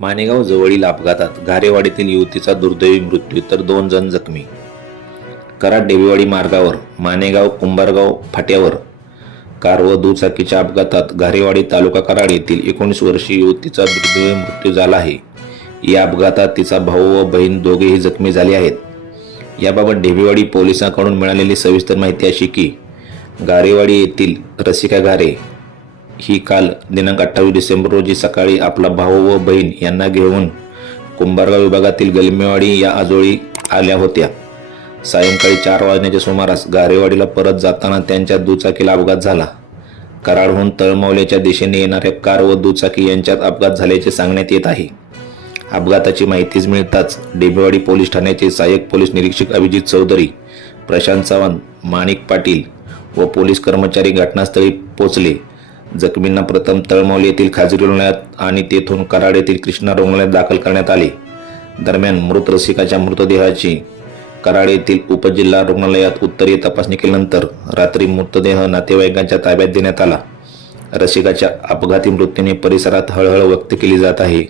मानेगाव जवळील अपघातात घारेवाडीतील युवतीचा दुर्दैवी मृत्यू तर दोन जण जखमी. कराड डेबेवाडी मार्गावर मानेगाव कुंभारगाव फाट्यावर कार व दुचाकीच्या अपघातात घारेवाडी तालुका कराड येथील एकोणीस वर्षीय युवतीचा दुर्दैवी मृत्यू झाला आहे. या अपघातात तिचा भाऊ व बहीण दोघेही जखमी झाले आहेत. याबाबत ढेबेवाडी पोलिसांकडून मिळालेली सविस्तर माहिती अशी की गारेवाडी येथील रसिका घारे ही काल दिनांक अठ्ठावीस डिसेंबर रोजी सकाळी आपला भाऊ व बहीण यांना घेऊन कुंभारगाव विभागातील गलमेवाडी या आजोळी आल्या होत्या. सायंकाळी चार वाजण्याच्या सुमारास गारेवाडीला परत जाताना त्यांच्या दुचाकीला अपघात झाला. कराडहून तळमवल्याच्या दिशेने येणाऱ्या कार व दुचाकी यांच्यात अपघात झाल्याचे सांगण्यात येत आहे. अपघाताची माहितीच मिळताच डेबेवाडी पोलीस ठाण्याचे सहाय्यक पोलीस निरीक्षक अभिजित चौधरी प्रशांत सावंत माणिक पाटील व पोलीस कर्मचारी घटनास्थळी पोचले. जखमींना प्रथम तळमौली येथील खाजगी रुग्णालयात आणि तेथून कराड येथील कृष्णा रुग्णालयात दाखल करण्यात आले. दरम्यान मृत रसिकाच्या मृतदेहाची कराड येथील उपजिल्हा रुग्णालयात उत्तरीय तपासणी केल्यानंतर रात्री मृतदेह नातेवाईकांच्या ताब्यात देण्यात आला. रसिकाच्या अपघाती मृत्यूने परिसरात हळहळ व्यक्त केली जात आहे.